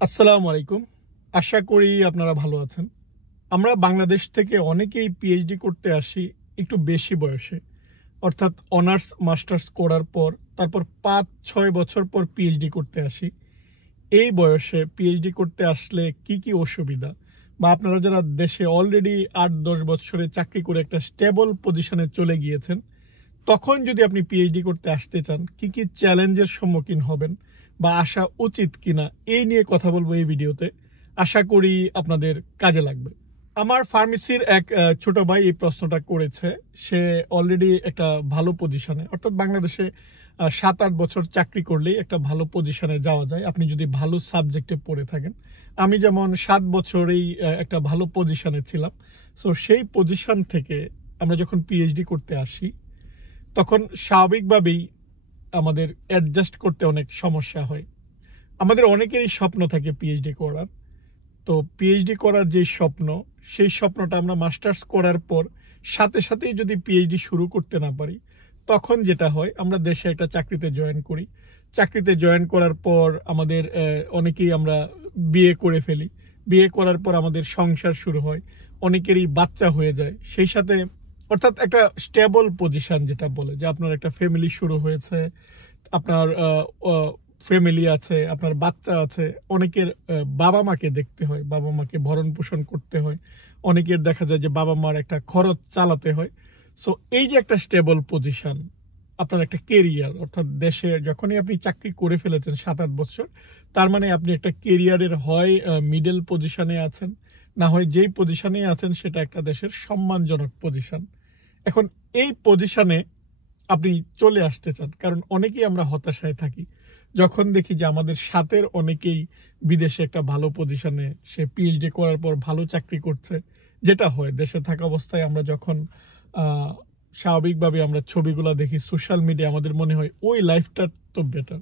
আসসালামু আলাইকুম। আশা করি আপনারা ভালো আছেন। আমরা বাংলাদেশ থেকে অনেকেই পিএইচডি করতে আসি একটু বেশি বয়সে। অর্থাৎ অনার্স মাস্টার্স করার পর তারপর ৫-৬ বছর পর পিএইচডি করতে আসি। এই বয়সে পিএইচডি করতে আসলে কি অসুবিধা বা আপনারা যারা দেশে অলরেডি ৮-১০ বছরে চাকরি করে একটা স্টেবল পজিশনে চলে গিয়েছেন, তখন যদি আপনি পিএইচডি করতে আসতে চান, কি চ্যালেঞ্জের সম্মুখীন হবেন বা আসা উচিত কিনা এই নিয়ে কথা বলবো এই ভিডিওতে। আশা করি আপনাদের কাজে লাগবে। আমার ফার্মেসির এক ছোট ভাই এই প্রশ্নটা করেছে। সে অলরেডি একটা ভালো পজিশনে, অর্থাৎ বাংলাদেশে ৭-৮ বছর চাকরি করলেই একটা ভালো পজিশনে যাওয়া যায় আপনি যদি ভালো সাবজেক্টে পড়ে থাকেন। আমি যেমন ৭ বছরেই একটা ভালো পজিশনে ছিলাম। সো সেই পজিশন থেকে আমরা যখন পিএইচডি করতে আসি, তখন স্বাভাবিকভাবেই আমাদের অ্যাডজাস্ট করতে অনেক সমস্যা হয়। আমাদের অনেকেরই স্বপ্ন থাকে পিএইচডি করার। তো পিএইচডি করার যে স্বপ্ন, সেই স্বপ্নটা আমরা মাস্টার্স করার পর সাথেই যদি পিএইচডি শুরু করতে না পারি, তখন যেটা হয় আমরা দেশে একটা চাকরিতে জয়েন করি। চাকরিতে জয়েন করার পর আমাদের অনেকেই আমরা বিয়ে করে ফেলি। বিয়ে করার পর আমাদের সংসার শুরু হয়। অনেকেরই বাচ্চা হয়ে যায়। সেই সাথে অর্থাৎ একটা স্টেবল পজিশন যেটা বলে যে আপনার একটা ফ্যামিলি শুরু হয়েছে, আপনার ফ্যামিলি আছে, আপনার বাচ্চা আছে। অনেকের বাবা মাকে দেখতে হয়, বাবা মাকে ভরণ পোষণ করতে হয়। অনেকের দেখা যায় যে বাবা মার একটা খরচ চালাতে হয়। সো এই যে একটা স্টেবল পজিশন, আপনার একটা কেরিয়ার, অর্থাৎ দেশে যখনই আপনি চাকরি করে ফেলেছেন ৭-৮ বছর, তার মানে আপনি একটা কেরিয়ারের হয় মিডল পজিশনে আছেন, না হয় যেই পজিশনে আছেন সেটা একটা দেশের সম্মানজনক পজিশন। এখন এই পজিশনে আপনি চলে আসতে চান, কারণ অনেকেই আমরা হতাশায় থাকি যখন দেখি যে আমাদের সাথের অনেকেই বিদেশে একটা ভালো পজিশনে, সে পিএইচডি করার পর ভালো চাকরি করছে। যেটা হয় দেশে থাকা অবস্থায় আমরা যখন স্বাভাবিকভাবে আমরা ছবিগুলো দেখি সোশ্যাল মিডিয়া, আমাদের মনে হয় ওই লাইফটা তো বেটার।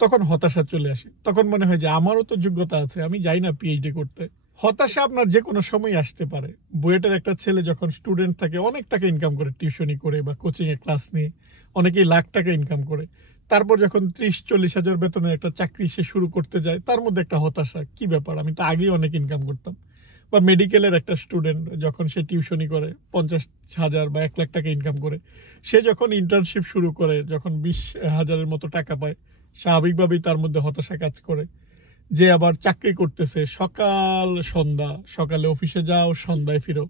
তখন হতাশা চলে আসে, তখন মনে হয় যে আমারও তো যোগ্যতা আছে, আমি যাই না পিএইচডি করতে। হতাশা আপনার যে কোনো সময় আসতে পারে। বুয়েটের একটা ছেলে যখন স্টুডেন্ট থাকে, অনেক টাকা ইনকাম করে টিউশনি করে বা কোচিং এ ক্লাস নিয়ে, অনেকেই লাখ টাকা ইনকাম করে। তারপর যখন ৩০-৪০ হাজার বেতনের একটা চাকরি সে শুরু করতে যায়, তার মধ্যে একটা হতাশা, কি ব্যাপার, আমি তো আগেই অনেক ইনকাম করতাম। বা মেডিকেলের একটা স্টুডেন্ট যখন সে টিউশনি করে ৫০,০০০ বা ১ লাখ টাকা ইনকাম করে, সে যখন ইন্টার্নশিপ শুরু করে, যখন ২০,০০০-এর মতো টাকা পায়, স্বাভাবিকভাবেই তার মধ্যে হতাশা কাজ করে। যে আবার চাকরি করতেছে সকাল সন্ধ্যা, সকালে অফিসে যাও, সন্ধ্যায় ফিরো,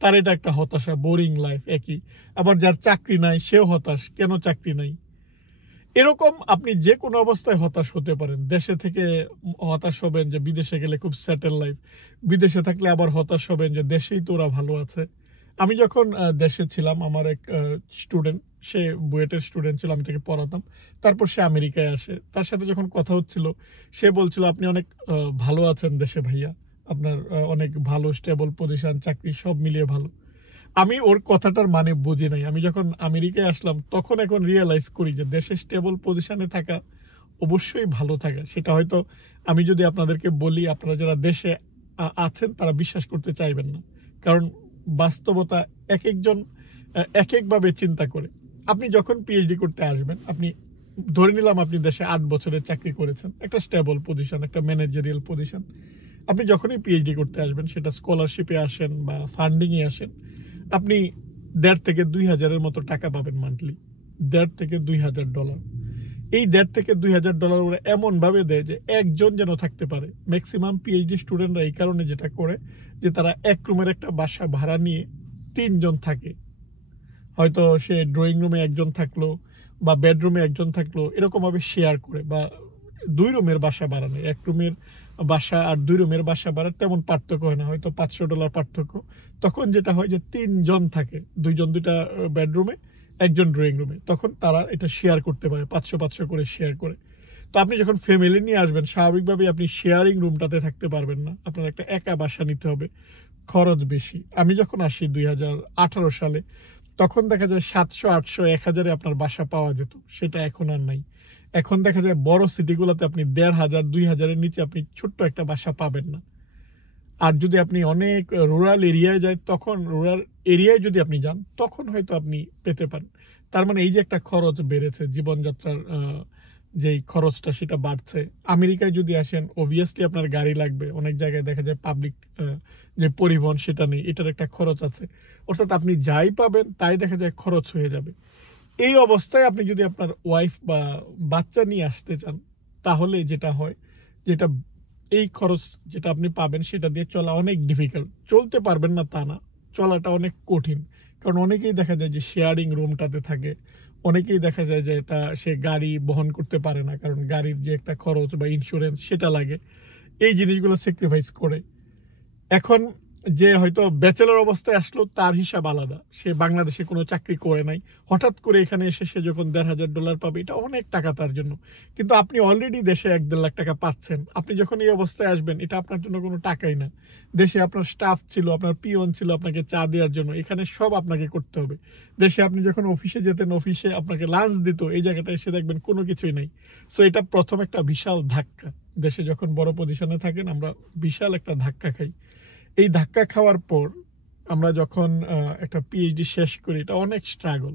তার এটা একটা হতাশা, বোরিং লাইফ একই। আবার যার চাকরি নাই সেও হতাশ, কেন চাকরি নাই। এরকম আপনি যে কোনো অবস্থায় হতাশ হতে পারেন। দেশে থেকে হতাশ হবেন যে বিদেশে গেলে খুব সেটেল লাইফ, বিদেশে থাকলে আবার হতাশ হবেন যে দেশেই তো ওরা ভালো আছে। আমি যখন দেশে ছিলাম, আমার এক স্টুডেন্ট, সে বুয়েটের স্টুডেন্ট ছিল, আমি তাকে পড়াতাম। তারপর সে আমেরিকায় আসে। তার সাথে যখন কথা হচ্ছিল, সে বলছিল আপনি অনেক ভালো আছেন দেশে ভাইয়া, আপনার অনেক ভালো স্টেবল পজিশন, চাকরি সব মিলিয়ে ভালো। আমি ওর কথাটার মানে বুঝি নাই। আমি যখন আমেরিকায় আসলাম তখন এখন রিয়ালাইজ করি যে দেশে স্টেবল পজিশনে থাকা অবশ্যই ভালো থাকা। সেটা হয়তো আমি যদি আপনাদেরকে বলি, আপনারা যারা দেশে আছেন তারা বিশ্বাস করতে চাইবেন না। কারণ বাস্তবতা একেকজন একেকভাবে চিন্তা করে। আপনি যখন পিএইচডি করতে আসবেন, আপনি ধরে নিলাম আপনি দেশে ৮ বছরের চাকরি করেছেন। একটা স্টেবল পজিশন, একটা ম্যানেজারিয়াল পজিশন। আপনি যখনই পিএইচডি করতে আসবেন, সেটা স্কলারশিপে আসেন বা ফান্ডিং এ আসেন, আপনি ১.৫ থেকে ২,০০০-এর মতো টাকা পাবেন মান্থলি। ১.৫ থেকে $২,০০০। এই ১.৫ থেকে $২,০০০ ওরা এমনভাবে দেয় যে একজন যেন থাকতে পারে। ম্যাক্সিমাম পিএইচডি স্টুডেন্টরা এই কারণে যেটা করে যে তারা এক রুমের একটা বাসা ভাড়া নিয়ে ৩ জন থাকে। হয়তো সে ড্রয়িং রুমে একজন থাকলো বা বেডরুমে একজন থাকলো, এরকমভাবে শেয়ার করে, বা ২ রুমের বাসা ভাড়া নেয়। ১ রুমের বাসা আর ২ রুমের বাসা ভাড়ার তেমন পার্থক্য হয় না, হয়তো $৫০০ পার্থক্য। তখন যেটা হয় যে ৩ জন থাকে, ২ জন ২টা বেডরুমে, একজন ড্রয়িং রুমে। তখন তারা এটা শেয়ার করতে পারে, ৫০০ করে শেয়ার করে। তো আপনি যখন ফ্যামিলি নিয়ে আসবেন, স্বাভাবিকভাবেই আপনি শেয়ারিং রুমটাতে থাকতে পারবেন না। আপনার একটা একা বাসা নিতে হবে, খরচ বেশি। আমি যখন আসি ২০১৮ সালে, তখন দেখা যায় ৭০০, ৮০০, ১,০০০-এ আপনার বাসা পাওয়া যেত। সেটা এখন আর নাই। এখন দেখা যায় বড় সিটিগুলোতে আপনি ১,৫০০, ২,০০০-এর নিচে আপনি ছোট্ট একটা বাসা পাবেন না। আর যদি আপনি অনেক রুরাল এরিয়ায় যায়, তখন রুরাল এরিয়ায় যদি আপনি যান, তখন হয়তো আপনি পেতে পারেন। তার মানে এই যে একটা খরচ বেড়েছে জীবনযাত্রার যেই খরচটা সেটা বাড়ছে। আমেরিকায় যদি আসেন অবভিয়াসলি আপনার গাড়ি লাগবে, অনেক জায়গায় দেখা যায় পাবলিক যে পরিবহন সেটা নেই, এটার একটা খরচ আছে। অর্থাৎ আপনি যাই পাবেন তাই দেখা যায় খরচ হয়ে যাবে। এই অবস্থায় আপনি যদি আপনার ওয়াইফ বা বাচ্চা নিয়ে আসতে চান, তাহলে যেটা হয়, যেটা এই খরচ যেটা আপনি পাবেন সেটা দিয়ে চলা অনেক ডিফিকাল্ট। চলতে পারবেন না তা না, চলাটা অনেক কঠিন। কারণ অনেকেই দেখা যায় যে শেয়ারিং রুমটাতে থাকে, অনেকেই দেখা যায় যে সে গাড়ি বহন করতে পারে না, কারণ গাড়ির যে একটা খরচ বা ইন্স্যুরেন্স সেটা লাগে, এই জিনিসগুলো স্যাক্রিফাইস করে। এখন যে হয়তো ব্যাচেলর অবস্থায় আসলো তার হিসাব আলাদা, সে বাংলাদেশে কোনো চাকরি করে নাই, হঠাৎ করে এখানে এসে সে যখন $1,500 পাবে, এটা অনেক টাকা তার জন্য। কিন্তু আপনি অলরেডি দেশে 1-1.5 লাখ টাকা পাচ্ছেন, আপনি যখন এই অবস্থায় আসবেন এটা আপনার জন্য কোনো টাকাই না। দেশে আপনার স্টাফ ছিল, আপনার পিয়ন ছিল আপনাকে চা দেওয়ার জন্য, এখানে সব আপনাকে করতে হবে। দেশে আপনি যখন অফিসে যেতেন, অফিসে আপনাকে লাঞ্চ দিত, এই জায়গাটা এসে দেখবেন কোনো কিছুই নেই। সো এটা প্রথম একটা বিশাল ধাক্কা। দেশে যখন বড় পজিশনে থাকেন আমরা বিশাল একটা ধাক্কা খাই। এই ধাক্কা খাওয়ার পর আমরা যখন একটা পিএইচডি শেষ করি, এটা অনেক স্ট্রাগল।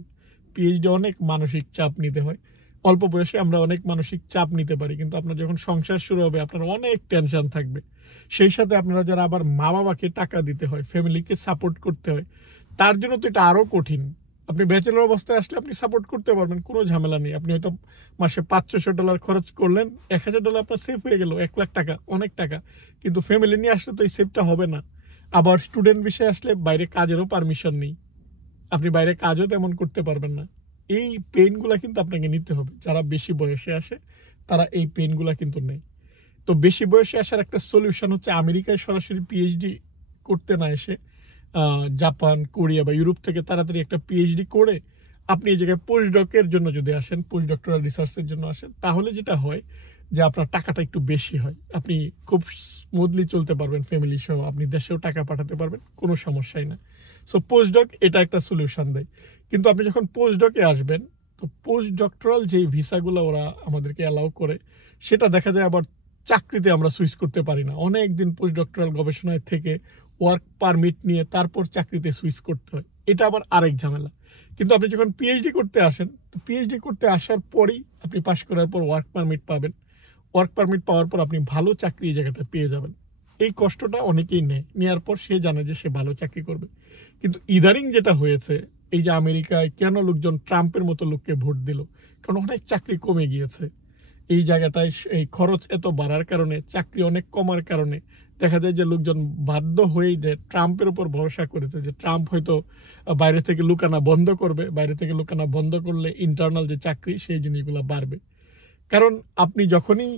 পিএইচডি অনেক মানসিক চাপ নিতে হয়। অল্প বয়সে আমরা অনেক মানসিক চাপ নিতে পারি, কিন্তু আপনার যখন সংসার শুরু হবে আপনার অনেক টেনশন থাকবে। সেই সাথে আপনারা যারা আবার মা বাবাকে টাকা দিতে হয়, ফ্যামিলিকে সাপোর্ট করতে হয়, তার জন্য তো এটা আরও কঠিন। আপনি ব্যাচেলর অবস্থায় আসলে আপনি সাপোর্ট করতে পারবেন, কোনো ঝামেলা নেই। আপনি হয়তো মাসে $500-600 খরচ করলেন, $1,000 আপনার সেভ হয়ে গেল, 1 লাখ টাকা, অনেক টাকা। কিন্তু ফ্যামিলি নিয়ে আসলে তো এই সেভটা হবে না। আবার স্টুডেন্ট বিষয়ে আসলে বাইরে কাজেরও পারমিশন নেই, আপনি বাইরে কাজও তেমন করতে পারবেন না। এই পেইনগুলা কিন্তু আপনাকে নিতে হবে। যারা বেশি বয়সে আসে তারা এই পেইনগুলা কিন্তু নেই। তো বেশি বয়সে আসার একটা সলিউশন হচ্ছে আমেরিকায় সরাসরি পিএইচডি করতে না এসে জাপান, কোরিয়া বা ইউরোপ থেকে তাড়াতাড়ি একটা পিএইচডি করে আপনি এই জায়গায় পোস্টডকের জন্য যদি আসেন, পোস্ট ডক্টরাল রিসার্চের জন্য আসেন, তাহলে যেটা হয় যে আপনার টাকাটা একটু বেশি হয়। আপনি খুব স্মুথলি চলতে পারবেন ফ্যামিলি সহ, আপনি দেশেও টাকা পাঠাতে পারবেন, কোনো সমস্যাই না। সো পোস্টডক এটা একটা সলিউশন দেয়। কিন্তু আপনি যখন পোস্টডকে আসবেন, তো পোস্ট ডক্টরাল যেই ভিসাগুলো ওরা আমাদেরকে অ্যালাউ করে, সেটা দেখা যায় আবার চাকরিতে আমরা সুইচ করতে পারি না। অনেক দিন পোস্ট ডক্টরাল গবেষণায় থেকে ওয়ার্ক পারমিট নিয়ে তারপর চাকরিতে সুইচ করতে হয়, এটা আবার আরেক ঝামেলা। কিন্তু আপনি যখন পিএইচডি করতে আসেন, তো পিএইচডি করতে আসার পরই আপনি পাশ করার পর ওয়ার্ক পারমিট পাবেন। ওয়ার্ক পারমিট পাওয়ার পর আপনি ভালো চাকরি এই জায়গাটা পেয়ে যাবেন। এই কষ্টটা অনেকেই নেয়, নেওয়ার পর সে জানে যে সে ভালো চাকরি করবে। কিন্তু ইদারিং যেটা হয়েছে, এই যে আমেরিকায় কেন লোকজন ট্রাম্পের মতো লোককে ভোট দিল, কারণ অনেক চাকরি কমে গিয়েছে। এই জায়গাটায় এই খরচ এত বাড়ার কারণে, চাকরি অনেক কমার কারণে দেখা যায় যে লোকজন বাধ্য হয়েই যে ট্রাম্পের উপর ভরসা করেছে যে ট্রাম্প হয়তো বাইরে থেকে লুকানা বন্ধ করবে, বাইরে থেকে লুকানা বন্ধ করলে ইন্টারনাল যে চাকরি সেই জিনিসগুলো বাড়বে। কারণ আপনি যখনই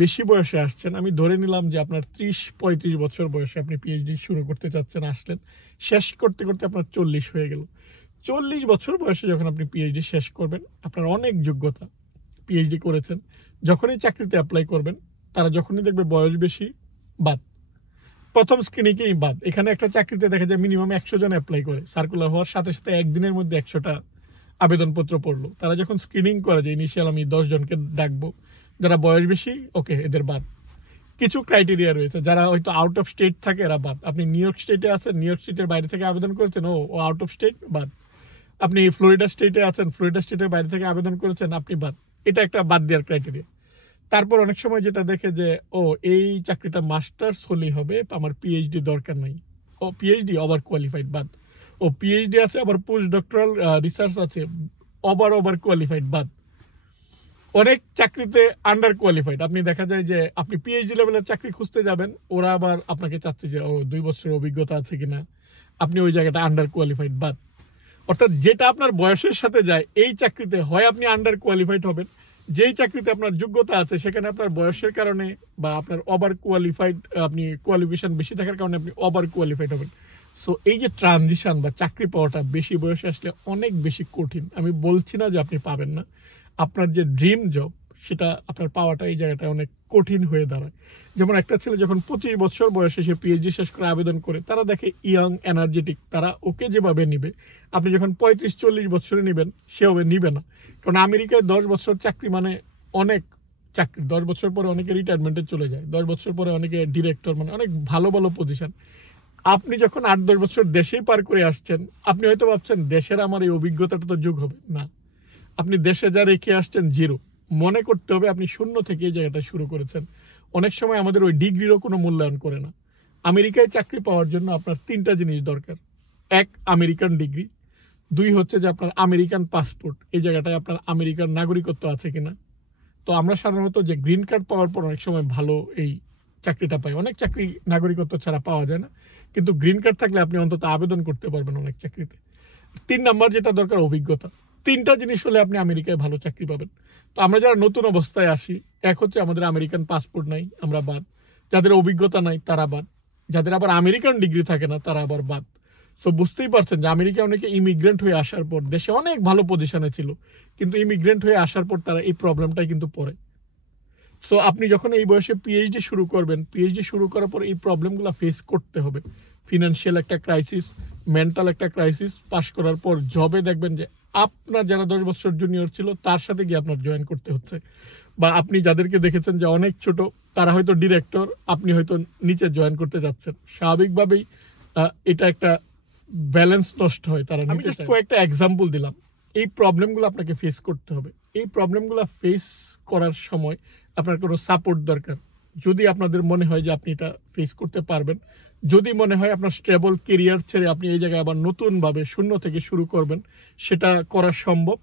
বেশি বয়সে আসছেন, আমি ধরে নিলাম যে আপনার 30-35 বছর বয়সে আপনি পিএইচডি শুরু করতে চাচ্ছেন, আসলেন, শেষ করতে করতে আপনার 40 হয়ে গেল। 40 বছর বয়সে যখন আপনি পিএইচডি শেষ করবেন, আপনার অনেক যোগ্যতা, পিএইচডি করেছেন, যখনই চাকরিতে অ্যাপ্লাই করবেন, তারা যখনই দেখবে বয়স বেশি, বাদ, প্রথম স্ক্রিনিংয়েই বাদ। এখানে একটা চাকরিতে দেখা যায় মিনিমাম 100 জন অ্যাপ্লাই করে, সার্কুলার হওয়ার সাথে সাথে একদিনের মধ্যে 100টা আবেদনপত্র পড়লো। তারা যখন স্ক্রিনিং করে যে ইনিশিয়াল আমি 10 জনকে ডাকবো, যারা বয়স বেশি, ওকে, এদের বাদ। কিছু ক্রাইটেরিয়া রয়েছে, যারা হয়তো আউট অফ স্টেট থাকে এরা বাদ। আপনি নিউ ইয়র্ক স্টেটে আছেন, নিউ ইয়র্ক স্টেটের বাইরে থেকে আবেদন করেছেন, ও আউট অফ স্টেট, বাদ। আপনি ফ্লোরিডা স্টেটে আছেন, ফ্লোরিডা স্টেটের বাইরে থেকে আবেদন করেছেন, আপনি বাদ। এটা একটা বাদ দেওয়ার ক্রাইটেরিয়া। তারপর অনেক সময় যেটা দেখে যে এই চাকরিটা মাস্টার্স হলেই হবে, আমার পিএইচডি দরকার নাই, পিএইচডি ওভার কোয়ালিফাইড, বাদ। পিএইচডি আছে, আবার পোস্ট ডক্টরাল রিসার্চ আছে, ওভার কোয়ালিফাইড, বাদ। অনেক চাকরিতে আন্ডার কোয়ালিফাইড, আপনি দেখা যায় যে আপনি পিএইচডি লেভেলের চাকরি খুঁজতে যাবেন, ওরা আবার আপনাকে চাচ্ছে যে 2 বছরের অভিজ্ঞতা আছে কিনা, আপনি ওই জায়গাটা আন্ডার কোয়ালিফাইড, বাদ। অর্থাৎ যেটা আপনার বয়সের সাথে যায় এই চাকরিতে হয় আপনি আন্ডার কোয়ালিফাইড হবেন, যেই চাকরিতে আপনার যোগ্যতা আছে সেখানে আপনার বয়সের কারণে বা আপনার ওভার কোয়ালিফাইড, আপনি কোয়ালিফিকেশন বেশি থাকার কারণে আপনি ওভার কোয়ালিফাইড হবেন। সো এই যে ট্রানজিশন বা চাকরি পাওয়াটা বেশি বয়সে আসলে অনেক বেশি কঠিন। আমি বলছি না যে আপনি পাবেন না, আপনার যে ড্রিম জব সেটা আপনার পাওয়াটা এই জায়গাটায় অনেক কঠিন হয়ে দাঁড়ায়। যেমন একটা ছেলে যখন 25 বছর বয়সে সে পিএইচডি শেষ করে আবেদন করে, তারা দেখে ইয়াং, এনার্জেটিক, তারা ওকে যেভাবে নিবে, আপনি যখন 35-40 বছরে নেবেন সেভাবে নিবে না। কারণ আমেরিকায় 10 বছর চাকরি মানে অনেক চাকরি, 10 বছর পরে অনেকে রিটায়ারমেন্টে চলে যায়, 10 বছর পরে অনেকে ডিরেক্টর, মানে অনেক ভালো ভালো পজিশন। আপনি যখন 8-10 বছর দেশেই পার করে আসছেন, আপনি হয়তো ভাবছেন দেশের আমার এই অভিজ্ঞতাটা তো যোগ হবে না, আপনি দেশে যা রেখে আসছেন জিরো। মনে করতে হবে আপনি শূন্য থেকে এই জায়গাটা শুরু করেছেন। অনেক সময় আমাদের ওই ডিগ্রিরও কোনো মূল্যায়ন করে না। আমেরিকায় চাকরি পাওয়ার জন্য আপনার 3টা জিনিস দরকার। 1 আমেরিকান ডিগ্রি, 2 হচ্ছে যে আপনার আমেরিকান পাসপোর্ট, এই জায়গাটায় আপনার আমেরিকান নাগরিকত্ব আছে কিনা। তো আমরা সাধারণত যে গ্রিন কার্ড পাওয়ার পর অনেক সময় ভালো এই চাকরিটা পাই, অনেক চাকরি নাগরিকত্ব ছাড়া পাওয়া যায় না, কিন্তু গ্রিন কার্ড থাকলে আপনি অন্তত আবেদন করতে পারবেন অনেক চাকরিতে। 3 নাম্বার যেটা দরকার অভিজ্ঞতা। 3টা জিনিস হলে আপনি আমেরিকায় ভালো চাকরি পাবেন। তো আমরা যারা নতুন অবস্থায় আসি, এক হচ্ছে আমাদের আমেরিকান পাসপোর্ট নাই, আমরা বাদ। যাদের অভিজ্ঞতা নাই তারা বাদ। যাদের আবার আমেরিকান ডিগ্রি থাকে না তারা আবার বাদ। সো বুঝতেই পারছেন যে আমেরিকায় অনেকে ইমিগ্রেন্ট হয়ে আসার পর দেশে অনেক ভালো পজিশনে ছিল, কিন্তু ইমিগ্রেন্ট হয়ে আসার পর তারা এই প্রবলেমটাই কিন্তু পড়ে। সো আপনি যখন এই বয়সে পিএইচডি শুরু করবেন, পিএইচডি শুরু করার পর এই প্রবলেমগুলো ফেস করতে হবে। ফিনান্সিয়াল একটা ক্রাইসিস, মেন্টাল একটা ক্রাইসিস, পাশ করার পর জবে দেখবেন যে আপনার যারা 10 বছর জুনিয়র ছিল তার সাথে গিয়ে আপনার জয়েন করতে হচ্ছে, বা আপনি যাদেরকে দেখেছেন যে অনেক ছোট তারা হয়তো ডিরেক্টর, আপনি হয়তো নিচে জয়েন করতে যাচ্ছেন। স্বাভাবিকভাবেই এটা একটা ব্যালেন্স নষ্ট হয়, তারা নিতে চায়। কয়েকটা এক্সাম্পল দিলাম। এই প্রবলেমগুলো আপনাকে ফেস করতে হবে। এই প্রবলেমগুলো ফেস করার সময় আপনার কোনো সাপোর্ট দরকার। যদি আপনাদের মনে হয় যে আপনি এটা ফেস করতে পারবেন, যদি মনে হয় আপনার স্টেবল কেরিয়ার ছেড়ে আপনি এই জায়গায় আবার নতুনভাবে শূন্য থেকে শুরু করবেন, সেটা করা সম্ভব,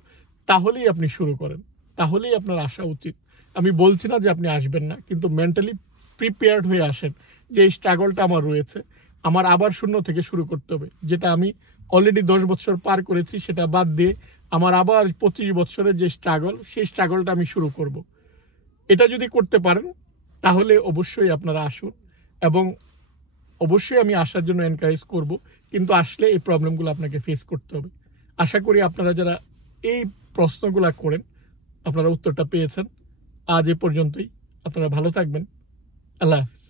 তাহলেই আপনি শুরু করেন, তাহলেই আপনার আসা উচিত। আমি বলছি না যে আপনি আসবেন না, কিন্তু মেন্টালি প্রিপেয়ার্ড হয়ে আসেন যে এই স্ট্রাগলটা আমার রয়েছে, আমার আবার শূন্য থেকে শুরু করতে হবে। যেটা আমি অলরেডি 10 বছর পার করেছি সেটা বাদ দিয়ে আমার আবার 25 বছরের যে স্ট্রাগল, সেই স্ট্রাগলটা আমি শুরু করব। এটা যদি করতে পারেন তাহলে অবশ্যই আপনারা আসুন, এবং অবশ্যই আমি আসার জন্য এনকারেজ করব, কিন্তু আসলে এই প্রবলেমগুলো আপনাকে ফেস করতে হবে। আশা করি আপনারা যারা এই প্রশ্নগুলো করেন আপনারা উত্তরটা পেয়েছেন। আজ এ পর্যন্তই। আপনারা ভালো থাকবেন। আল্লাহ হাফিজ।